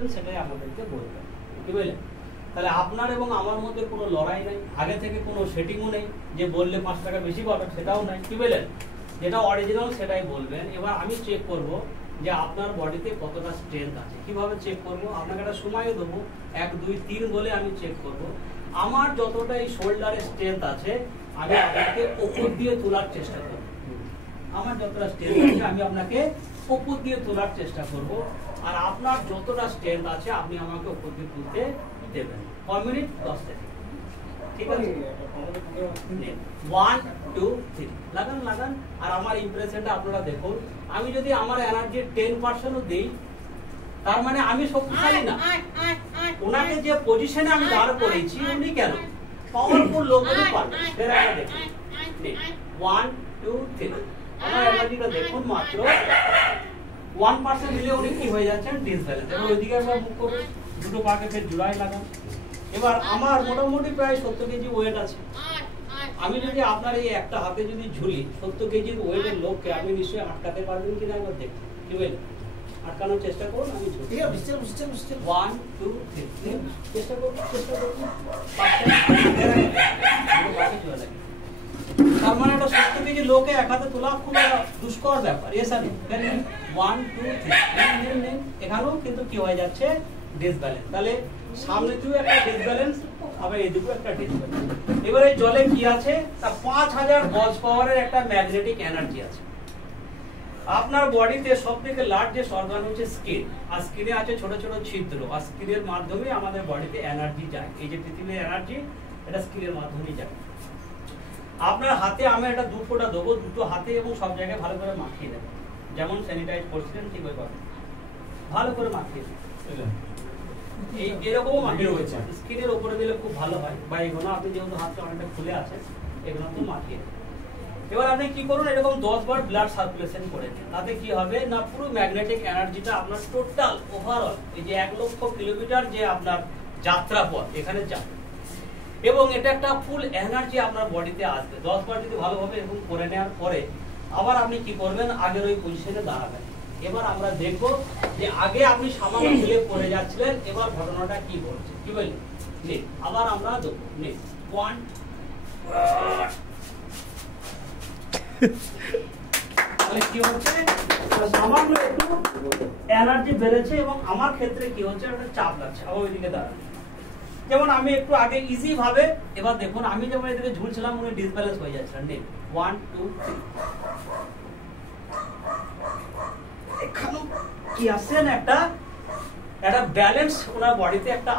আসবেন সেটাই আমাদেরকে বলবেন, কি বললেন? তাহলে আপনার এবং আমার মধ্যে কোনো লড়াই নাই, আগে থেকে কোনো সেটিংও নেই যে বললে 5 টাকা বেশি পাবেন সেটাও নাই, কি বললেন? যেটা অরিজিনাল সেটাই বলবেন। এবার আমি চেক করব যে আপনার বডিতে কতটা স্ট্রেংথ আছে। কিভাবে চেক করব? আপনাকে একটা সময়ও দেবো, 1 2 3 বলে আমি চেক করব। আমার যতটা এই শোল্ডারে স্ট্রেংথ আছে আমি আপনাকে উপর দিয়ে তোলার চেষ্টা করব। আমার যতটা স্ট্রেংথ আছে আমি আপনাকে উপর দিয়ে তোলার চেষ্টা করব, আর আপনার যতটা স্ট্রেংথ আছে আপনি আমাকে উপর দিয়ে তুলতে দেবেন। 1 মিনিট 10 সেকেন্ড, ঠিক আছে? 1 2 3 লাগান লাগান। আর আমার ইমপ্রেশনটা আপনারা দেখুন। আমি যদি আমার এনার্জির 10%ও দেই, তার মানে আমি শক্তিশালী না। ওনাকে যে পজিশনে আমি দাঁড় করেছি উনি কেন পাওয়ারফুল লোক হতে পারবে। ফের একটা দেখুন, 1 2 3 আমার এনার্জিটা দেখুন, মাত্র 1% দিলে উনি কি হয়ে যাচ্ছেন? ডিসব্যালেন্স। এবার ওইদিকে আমরা মুখ করব, দুটো পাকে ফের জোড়ায় লাগান। এবার আমার মোটামুটি প্রায় 70 কেজি ওয়েট আছে। আমি যদি আপনার এই একটা হাতে যদি ঝুলি 70 কেজির ওয়েটের লোককে আপনি নিশ্চয়ই আটকাতে পারবেন কিনা একবার দেখুন, কি বলেন? আটকানোর চেষ্টা করুন, আমি ঝুলি। 1 2 3 চেষ্টা করুন, চেষ্টা করুন। তার মানে একটা 70 কেজি লোকে এক হাতে তোলা খুব দুষ্কর ব্যাপার। এ স্যার 1 2 3 এখানেও কিন্তু কি হয়ে যাচ্ছে? ডিসব্যালেন্স। তাহলে সামনে দিকেও একটা ডিসব্যালেন্স, আবার এদিকেও একটা ডিসব্যালেন্স। এবারে জলে কি আছে? তা 5000 গজ পাওয়ারের একটা ম্যাগনেটিক এনার্জি আছে। আপনার বডিতে সবথেকে লার্জেস্ট অর্গান হচ্ছে স্কিন, আর স্কিনে আছে ছোট ছোট ছিদ্র, আর স্কিনের মাধ্যমে আমাদের বডিতে এনার্জি যায়। এই যে পৃথিবীর এনার্জি, এটা স্কিনের মাধ্যমেই যায়। আপনার হাতে আমি একটা 2 ফোঁটা দেবো, দুটো হাতে এবং সব জায়গায় ভালো করে মাখিয়ে দেবেন, যেমন স্যানিটাইজ করছিলেন ঠিক ওই ভাবে ভালো করে মাখিয়ে দেবেন। এই এরকম মাখিয়ে হয়েছে স্কিনের উপরে দিলে খুব ভালো হয়, বা এগুলো আপনি যেহেতু হাতটা অনেকটা খুলে আছে এগুলো তো মাখিয়ে দেবেন। এবার আপনি কি করুন, এরকম 10 বার ব্লাড সার্কুলেশন করে দিন। তাতে কি হবে না, পুরো ম্যাগনেটিক এনার্জিটা আপনার টোটাল ওভারঅল এই যে 1 লক্ষ কিলোমিটার যে আপনার যাত্রা পথ এখানে যাবে, এবং এটা একটা ফুল এনার্জি আপনার বডিতে আসবে। 10 বার যদি ভালোভাবে এরকম করে নেওয়ার পরে আবার আপনি কি করবেন, আগের ওই পজিশনে দাঁড়াবেন। এবার আমরা দেখব যে আগে আপনি সামান্য ভুলে পড়ে যাচ্ছিলেন, এবার ঘটনাটা কি ঘটছে, কি বলি? আবার আমরা দেখব 1 তাহলে কি হচ্ছে, সামান্য একটু এনার্জি বেড়েছে, এবং আমার ক্ষেত্রে কি হচ্ছে, একটা চাপ লাগছে। আবার ওইদিকে দাঁড়ান। যেমন আমি একটু আগে ইজি ভাবে, এবার দেখুন আমি যেমন এদিকে ঝুলছিলাম উনি ডিসব্যালেন্স হয়ে যাচ্ছিলেন। 1 2 3 এখানে কি আসছেন, একটা ব্যালেন্স ওনার বডিতে একটা